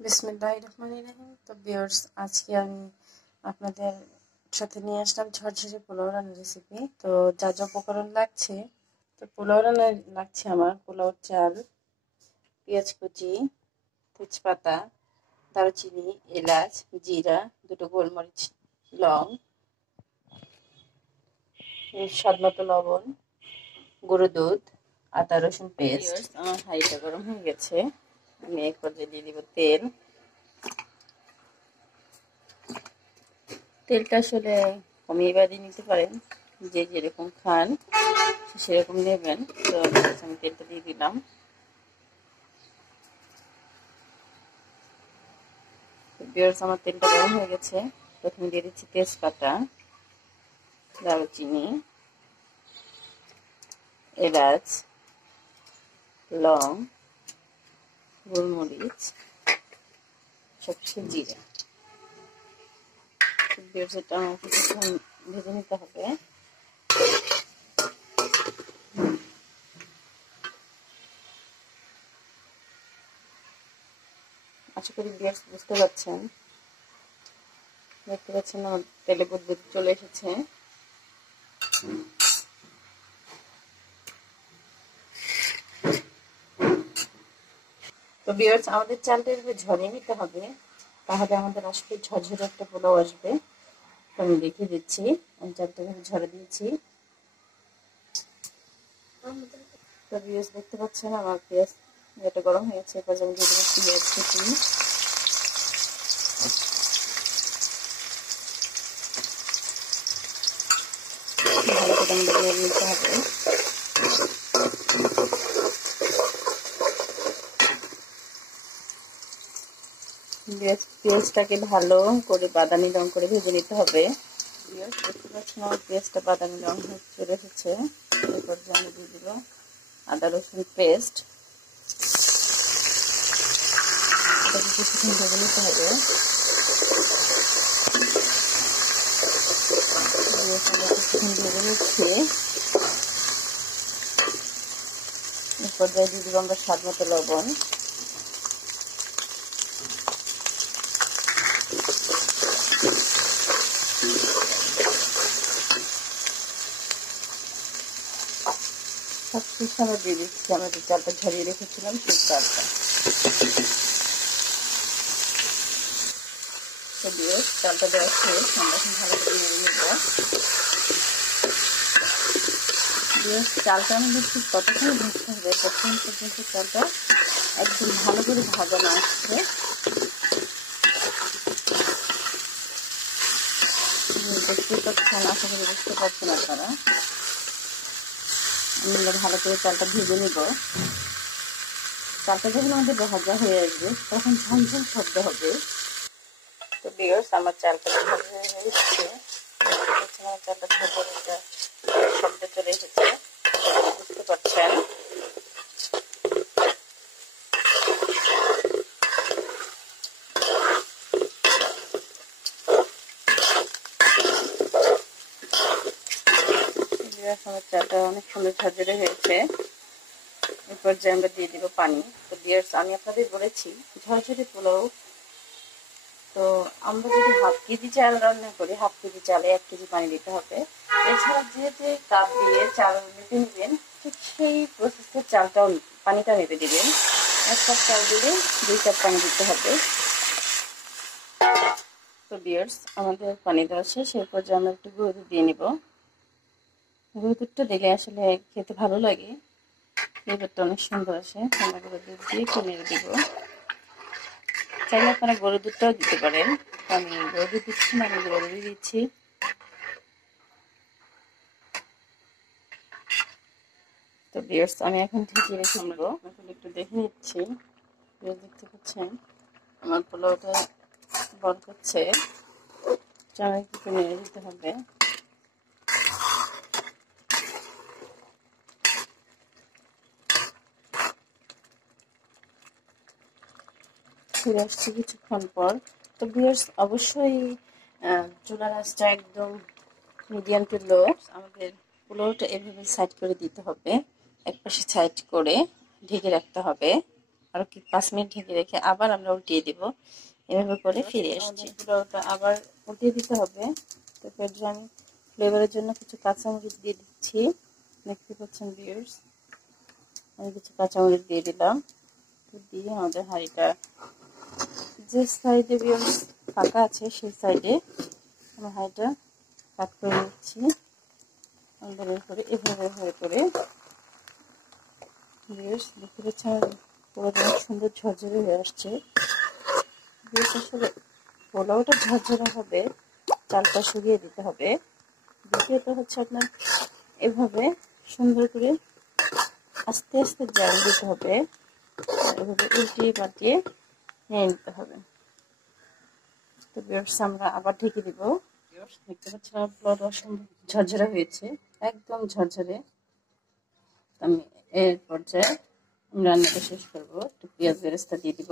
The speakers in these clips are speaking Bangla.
বিসমিল্লাহির রহমানির রহিম। তো ভিউয়ার্স, আজকে আমি আপনাদের সাথে নিয়ে আসলাম ঝরঝরে পোলাও রান্নার রেসিপি। তো যা যা উপকরণ লাগছে, তো পোলাও রান্নায় লাগছে আমার পোলাও চাল, পেঁয়াজ কুচি, তেজপাতা, দারুচিনি, এলাচ, জিরা, দুটো গোলমরিচ, লং, স্বাদ মতো লবণ, গুঁড়ো দুধ, আদা রসুন পেস্ট। আমার হাঁড়িটা গরম হয়ে গেছে, আমি এক পর্যায়ে দিয়ে দিব তেল। তেলটা আসলে কমিয়ে বাড়িয়ে নিতে পারেন, যে যেরকম খান সেরকম নেবেন। তো আমি তেলটা দিয়ে দিলাম। আমার তেলটা গরম হয়ে গেছে। প্রথমে দিয়ে দিচ্ছি তেজপাতা, দারুচিনি, এলাচ, লং, গোলমরিচ, সবশেষে জিরা। এটা ভেজে নিতে হবে। আশা করি বুঝতে পারছেন। দেখতে পাচ্ছেন আমার তেলে বুদবুদ চলে এসেছে। তো ভিউয়ার্স, আমাদের চালটা এভাবে ঝরিয়ে নিতে হবে, তাহলে আমাদের আসবে ঝরঝরে একটা পোলাও আসবে। তো আমি দেখিয়ে দিচ্ছি। আমি চালটা এভাবে ঝরে দিয়েছি। তো ভিউয়ার্স, দেখতে পাচ্ছেন আমার পেঁয়াজ এটা গরম হয়েছে। এরপর আমি দিয়ে দেবো পেঁয়াজ কুচি, ভালো করে আমাদের নিতে হবে। পেঁয়াজটাকে ভালো করে বাদামি রং করে ভেজে নিতে হবে। দেখতে পাচ্ছেন আমার পেঁয়াজটা বাদামি রং হয়ে চলে এসেছে। এরপর আমি দিয়ে দিব আদা রসুন পেস্ট। এটাকে কিছুক্ষণ ভেজে নিতে হবে। কিছুক্ষণ ভেজে নিচ্ছি। এই পর্যায়ে দিয়ে দিব আমরা স্বাদ মতো লবণ। সবশেষে আমরা দিয়ে দিচ্ছি আমরা যে চালটা ঝরিয়ে রেখেছিলাম সেই চালটা। তো দিয়ে চালটা দেওয়া শেষ। আমরা এখন ভালো করে নেড়ে নেব। চালটা আমাদের ঠিক কতক্ষণ ভাজতে হবে, ততক্ষণ পর্যন্ত চালটা একদম ভালো করে ভাজানো আসছে। দেখতেই পাচ্ছেন, আশা করি বুঝতে পারছেন আপনারা। আমরা ভালো করে চালটা ভেজে নিব। চালটা যখন আমাদের ভাজা হয়ে আসবে তখন ঝনঝন শব্দ হবে। তো ভিউয়ার্স, আমার চালটা ভাজা হয়ে এসেছে। আমার চালটা ভাজার একটা শব্দ চলে এসেছে, বুঝতে পারছেন। আমার চালটা অনেক সুন্দর ঝরঝরে হয়েছে। এরপর যে আমরা দিয়ে দিব পানি। তো ভিউয়ার্স, আমি আপনাদের বলেছি ঝরঝরে পোলাও। তো আমরা যদি হাফ কেজি চাল রান্না করি, হাফ কেজি চালে 1 কেজি পানি দিতে হবে। এছাড়া যে কাপ দিয়ে চাল মেপে নেবেন, ঠিক সেই প্রসেসে চালটাও পানিটা মেপে দিবেন। 1 কাপ চাল দিলে 2 কাপ পানি দিতে হবে। তো ভিউয়ার্স, আমাদের পানি দেওয়া শেষ। এরপর যে আমরা একটু গুঁড়ো দুধ দিয়ে নিব। গুঁড়ো দুধটা দিলে আসলে খেতে ভালো লাগে, ফ্লেভারটা অনেক সুন্দর আসে। আমরা গুঁড়ো দুধ দিয়ে একটু নেড়ে দিব। চাইলে আপনারা গরুর দুধটাও দিতে পারেন। আমি গরুর দুধ দিচ্ছি না, আমি গরুর দুধ দিচ্ছি। তো ভিউয়ার্স, আমি এখন ঢেকে রেখে নেব। এখন একটু দেখে নিচ্ছি। দেখতে পাচ্ছেন আমার পোলাওটা বল করছে। চামড়া একটু নেড়ে দিতে হবে। ফিরে আসছি কিছুক্ষণ পর। তো ভিউয়ার্স, অবশ্যই চুলার আঁচটা একদম মিডিয়াম টু লো। আমাদের পোলাওটা এভাবে সাইড করে দিতে হবে, এক পাশে সাইড করে ঢেকে রাখতে হবে। আরো 5 মিনিট ঢেকে রেখে আবার আমরা উল্টিয়ে দিব। এভাবে করে ফিরে আসছি। পোলাওটা আবার উল্টিয়ে দিতে হবে। তারপর আমি ফ্লেভারের জন্য কিছু কাঁচামরিচ দিয়ে দিচ্ছি। দেখতে পাচ্ছেন ভিউয়ার্স, আমি কিছু কাঁচামরিচ দিয়ে দিলাম। দিয়ে আমাদের হাঁড়িটা যে সাইডে ভিউয়ার্স ফাঁকা আছে সেই সাইডে আমি হাঁড়িটা কাট করে নিচ্ছি। করে এভাবে করে ভিউয়ার্স দেখতে পাচ্ছেন পুরো সুন্দর ঝরঝরে হয়ে আসছে। আসলে পোলাওটা ঝরঝরে হবে, চালটা শুকিয়ে দিতে হবে। দ্বিতীয়ত হচ্ছে আপনার এভাবে সুন্দর করে আস্তে আস্তে জাল দিতে হবে, এভাবে উল্টিয়ে পাল্টিয়ে নিয়ে নিতে হবে। তো ভিউয়ার্স আমরা আবার ঢেকে দিব। দেখতে পাচ্ছেন পোলাওটা সুন্দর ঝরঝরে হয়েছে, একদম ঝরঝরে। আমি এর পর্যায়ে রান্নাটা শেষ করবো। একটু পেঁয়াজ বেরেস্তা দিয়ে দিব।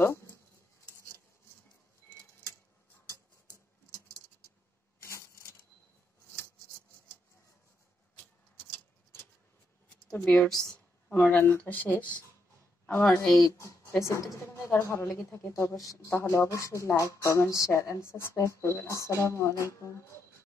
তো ভিউয়ার্স আমার রান্নাটা শেষ। আমার এই রেসিপিটা যদি আপনাদের কারো ভালো লেগে থাকে তাহলে অবশ্যই like, comment, share and subscribe করবেন। আসসালামু আলাইকুম।